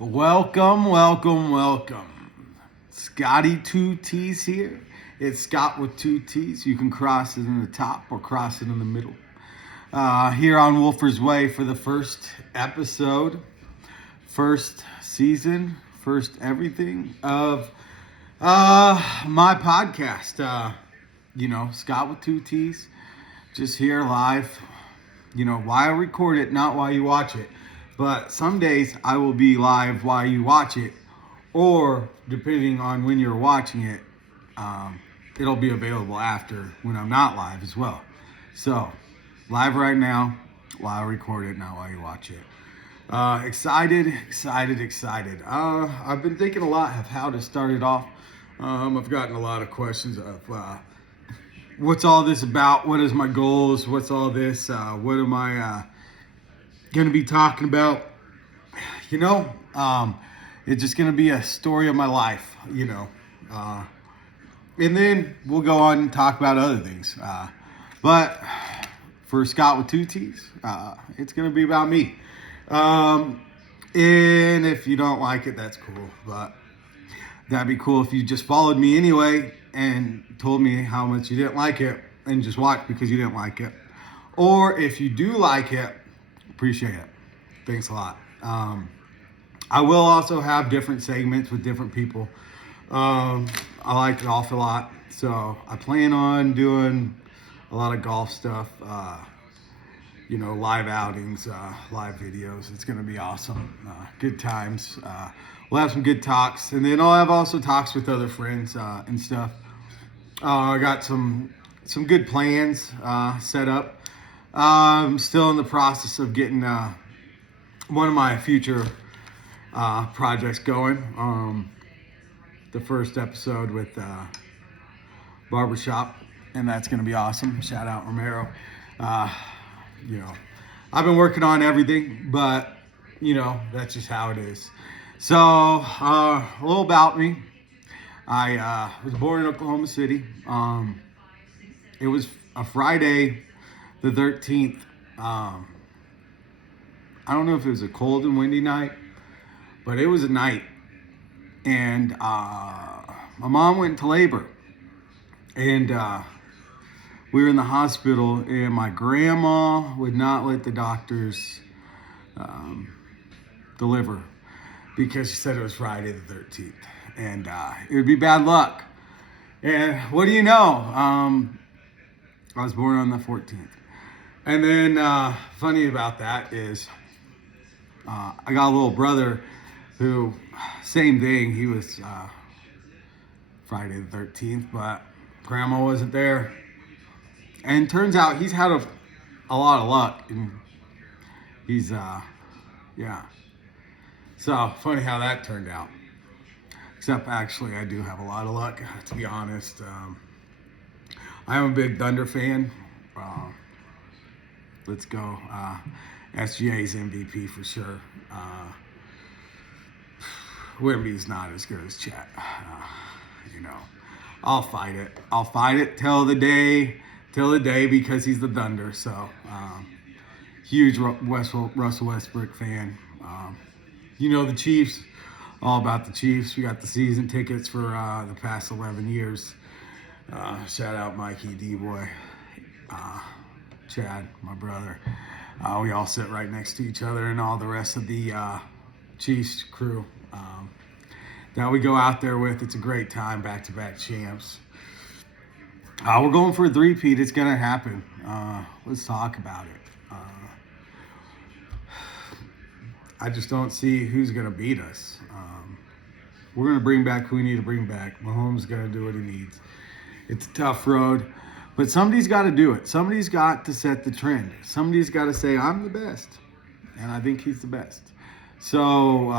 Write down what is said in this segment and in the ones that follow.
Welcome, welcome, welcome. Scotty2Ts here. It's Scott with two T's. You can cross it in the top or cross it in the middle. Here on Wolfer's Way for the first episode, first season, first everything of my podcast. Scott with two T's. Just here live. Why I record it, not why you watch it. But some days I will be live while you watch it, or depending on when you're watching it, it'll be available after when I'm not live as well. So, live right now while I record it, not while you watch it. Excited. I've been thinking a lot of how to start it off. I've gotten a lot of questions of what's all this about? What is my goals? What's all this? What am I going to be talking about? It's just going to be a story of my life, and then we'll go on and talk about other things. But for Scott with two T's, it's going to be about me. And if you don't like it, that's cool. But that'd be cool if you just followed me anyway and told me how much you didn't like it and just watched because you didn't like it. Or if you do like it, appreciate it. Thanks a lot. I will also have different segments with different people. I like golf a lot, so I plan on doing a lot of golf stuff. Live outings, live videos. It's going to be awesome. Good times. We'll have some good talks, and then I'll have also talks with other friends and stuff. I got some good plans set up. I'm still in the process of getting one of my future projects going. The first episode with Barbershop, and that's going to be awesome. Shout out Romero. I've been working on everything, but that's just how it is. So a little about me. I was born in Oklahoma City. It was a Friday the 13th. I don't know if it was a cold and windy night, but it was a night. And my mom went into labor. And we were in the hospital, and my grandma would not let the doctors deliver because she said it was Friday the 13th. And it would be bad luck. And what do you know? I was born on the 14th. And then funny about that is I got a little brother who, same thing, he was Friday the 13th, but grandma wasn't there. And turns out he's had a lot of luck, and he's, So funny how that turned out. Except actually I do have a lot of luck, to be honest. I am a big Thunder fan. Let's go. SGA's MVP for sure. Wimby's not as good as Chet. I'll fight it till the day because he's the Thunder. So, huge Russell Westbrook fan. The Chiefs, all about the Chiefs. We got the season tickets for the past 11 years. Shout out Mikey, D-Boy, Chad, my brother. We all sit right next to each other, and all the rest of the Chiefs crew that we go out there with. It's a great time, back-to-back champs. We're going for a three-peat. It's going to happen. Let's talk about it. I just don't see who's going to beat us. We're going to bring back who we need to bring back. Mahomes is going to do what he needs. It's a tough road, but somebody's got to do it. Somebody's got to set the trend. Somebody's got to say, I'm the best, and I think he's the best. So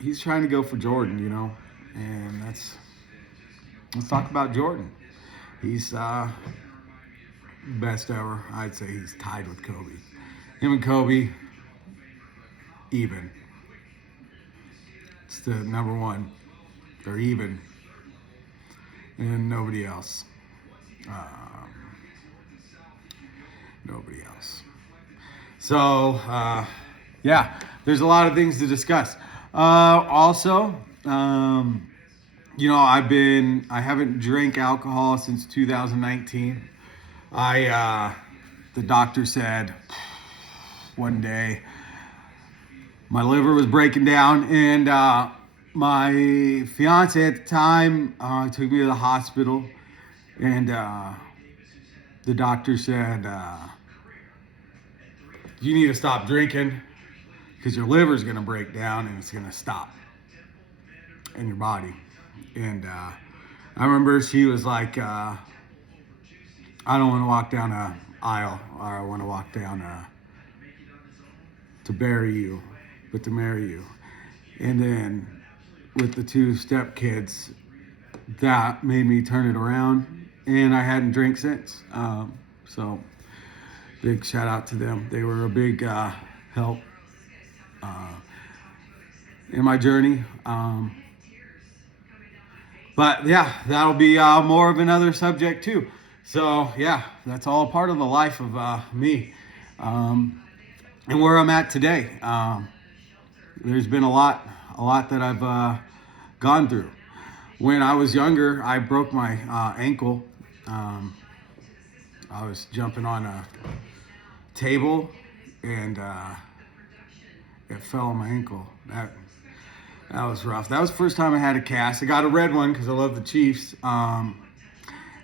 he's trying to go for Jordan, and let's talk about Jordan. He's best ever. I'd say he's tied with Kobe. Him and Kobe, even. It's the number one. They're even. And nobody else. Nobody else. So, yeah, there's a lot of things to discuss. Also, I haven't drank alcohol since 2019. The doctor said one day my liver was breaking down, and my fiance at the time took me to the hospital, and the doctor said, you need to stop drinking because your liver's going to break down and it's going to stop in your body. And I remember she was like, I don't want to walk down an aisle, or I want to walk down to bury you, but to marry you. And then with the 2 stepkids, that made me turn it around, and I hadn't drank since. So big shout out to them. They were a big help in my journey. But yeah, that'll be more of another subject too. So yeah, that's all part of the life of me, and where I'm at today. There's been a lot that I've gone through. When I was younger, I broke my ankle. I was jumping on a table, and it fell on my ankle. That was rough. That was the first time I had a cast. I got a red one because I love the Chiefs.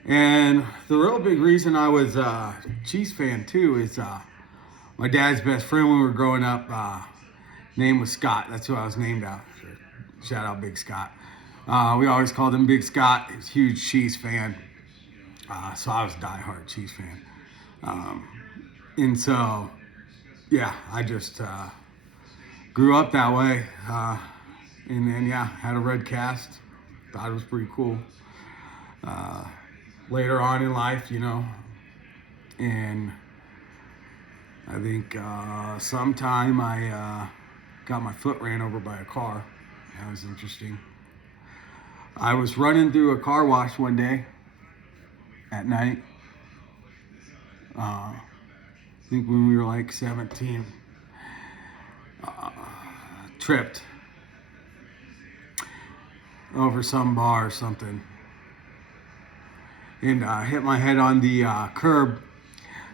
And the real big reason I was a Chiefs fan too is my dad's best friend when we were growing up. Name was Scott. That's who I was named after. Shout out Big Scott. We always called him Big Scott. He's a huge Chiefs fan. So I was a diehard Chiefs fan. And so, yeah, I just grew up that way. And then, yeah, had a red cast. Thought it was pretty cool. Later on in life, and I think sometime I got my foot ran over by a car. That was interesting. I was running through a car wash one day at night. I think when we were like 17. Tripped over some bar or something, and hit my head on the curb.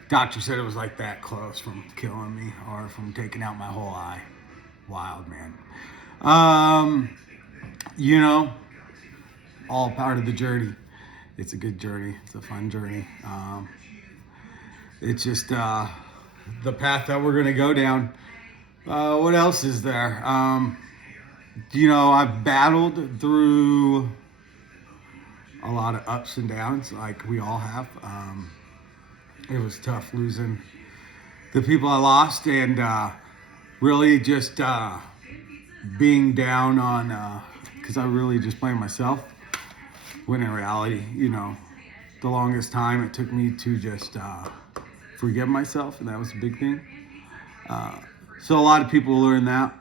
Doctor said it was like that close from killing me or from taking out my whole eye. Wild, man. All part of the journey. It's a good journey. It's a fun journey. It's just the path that we're going to go down. What else is there? I've battled through a lot of ups and downs, like we all have. It was tough losing the people I lost, and really just being down on, because I really just blamed myself, when in reality, the longest time it took me to just forgive myself, and that was a big thing. So a lot of people learn that.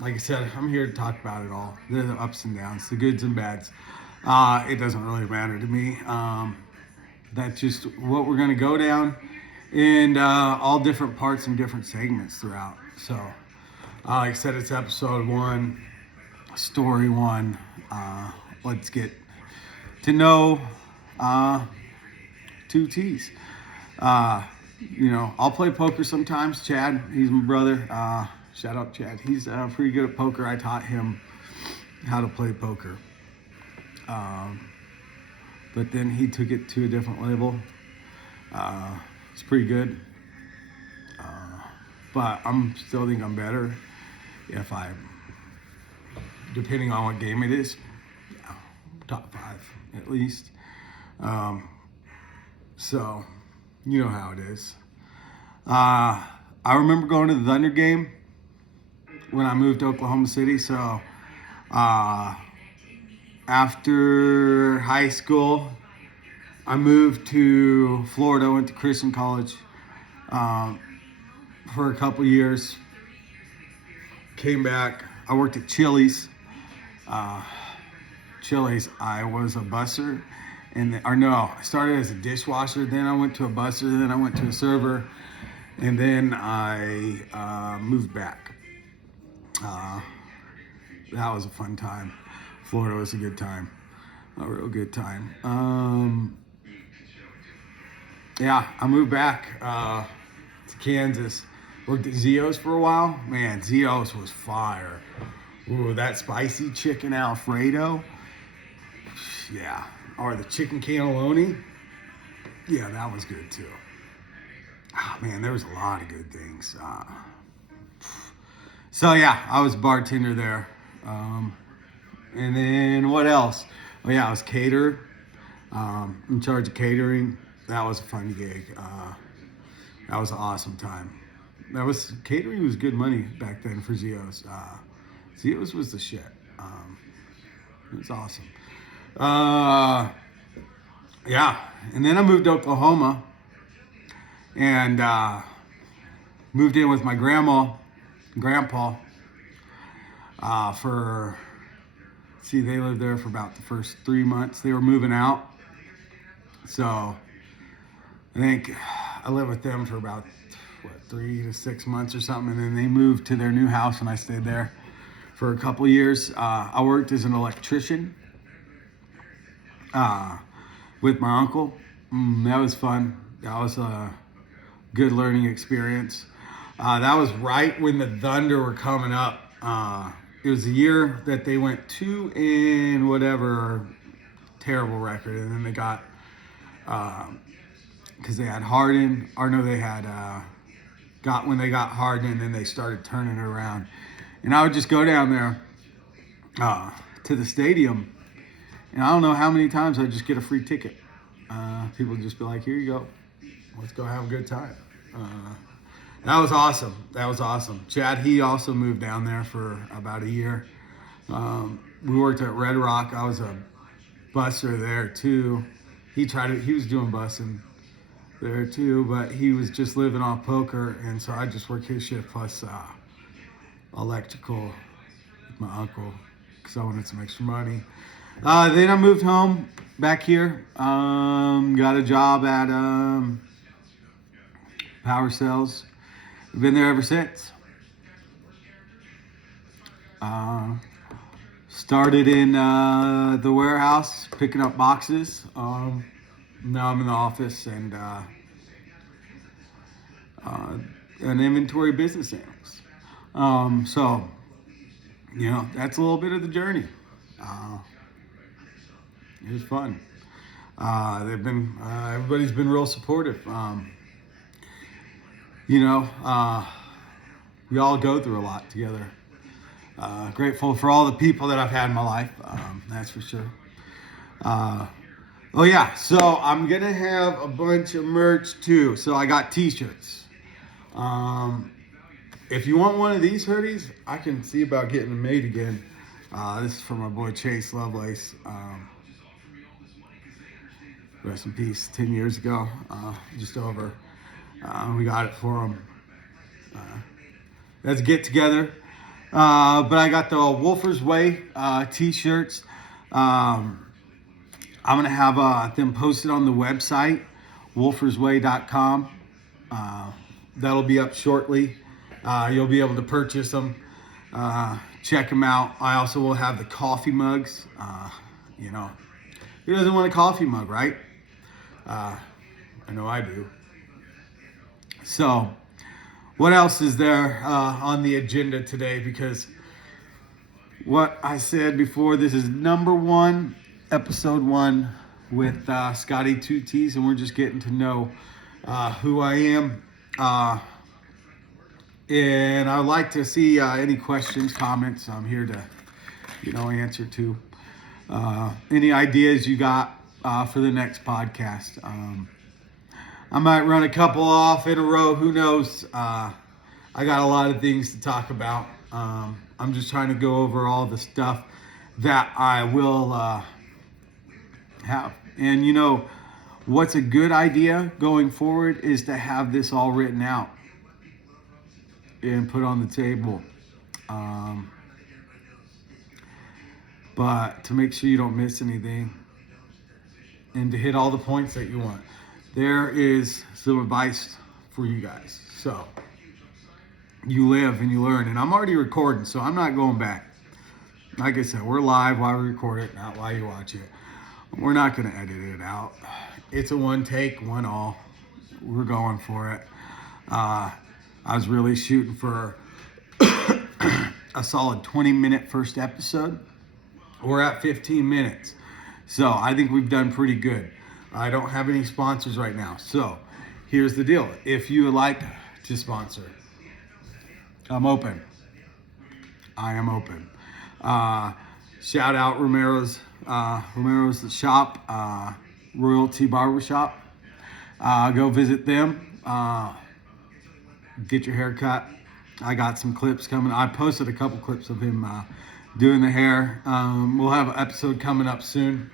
Like I said, I'm here to talk about it all. The ups and downs, the goods and bads. It doesn't really matter to me. That's just what we're going to go down, and all different parts and different segments throughout. So, like I said, it's episode 1, story 1. Let's get to know 2Ts. I'll play poker sometimes. Chad, he's my brother. Shout out Chad. He's pretty good at poker. I taught him how to play poker. But then he took it to a different level. It's pretty good. But I'm still think I'm better if depending on what game it is, top 5 at least. So, you know how it is. I remember going to the Thunder game when I moved to Oklahoma City. So, after high school, I moved to Florida, went to Christian college for a couple years. Came back. I worked at Chili's. I was a busser. I started as a dishwasher, then I went to a busser, then I went to a server. And then I moved back. That was a fun time. Florida was a good time. A real good time. Yeah, I moved back to Kansas. Worked at Zio's for a while. Man, Zio's was fire. Ooh, that spicy chicken Alfredo. Yeah. Or the chicken cannelloni. Yeah, that was good too. Oh, man, there was a lot of good things. So yeah, I was a bartender there. And then what else? Oh yeah, I was caterer. In charge of catering. That was a fun gig. That was an awesome time. Catering was good money back then for Zio's. Zio's was the shit. It was awesome. Yeah, and then I moved to Oklahoma and moved in with my grandpa they lived there for about the first 3 months. They were moving out. So I think I lived with them for about 3 to 6 months or something. And then they moved to their new house and I stayed there for a couple of years. I worked as an electrician with my uncle. That was fun. That was a good learning experience. That was right when the Thunder were coming up. It was the year that they went 2 and whatever, terrible record, and then they got because they had Harden, or no, they had when they got Harden, and then they started turning it around. And I would just go down there to the stadium, and I don't know how many times I'd just get a free ticket. People would just be like, "Here you go, let's go have a good time." That was awesome. Chad, he also moved down there for about a year. We worked at Red Rock. I was a busser there too. He was doing bussing there too, but he was just living off poker, and so I just worked his shift plus electrical with my uncle because I wanted some extra money. Then I moved home back here. Got a job at Power Cells. I've been there ever since. Started in the warehouse picking up boxes. Now I'm in the office and an inventory business analyst. So, that's a little bit of the journey. It was fun. Everybody's been real supportive. We all go through a lot together. Grateful for all the people that I've had in my life. That's for sure. So I'm going to have a bunch of merch too. So I got t-shirts. If you want one of these hoodies, I can see about getting them made again. This is from my boy Chase Lovelace. Rest in peace, 10 years ago, just over. We got it for him. Let's get together. But I got the Wolfer's Way t-shirts. I'm going to have them posted on the website, wolfersway.com. That'll be up shortly. You'll be able to purchase them. Check them out. I also will have the coffee mugs. Who doesn't want a coffee mug, right? I know I do. So, what else is there on the agenda today? Because what I said before, this is episode 1 with Scotty2Ts, and we're just getting to know who I am. And I'd like to see any questions, comments. I'm here to, answer to any ideas you got for the next podcast. I might run a couple off in a row. Who knows? I got a lot of things to talk about. I'm just trying to go over all the stuff that I will have. And what's a good idea going forward is to have this all written out and put on the table. But to make sure you don't miss anything and to hit all the points that you want. There is some advice for you guys. So you live and you learn. And I'm already recording, so I'm not going back. Like I said, we're live while we record it, not while you watch it. We're not going to edit it out. It's a one take, one all. We're going for it. I was really shooting for a solid 20-minute first episode. We're at 15 minutes. So I think we've done pretty good. I don't have any sponsors right now. So here's the deal. If you would like to sponsor, I'm open. I am open. Shout out Romero's the shop, Royalty Barbershop. Go visit them. Get your hair cut. I got some clips coming. I posted a couple clips of him doing the hair. We'll have an episode coming up soon.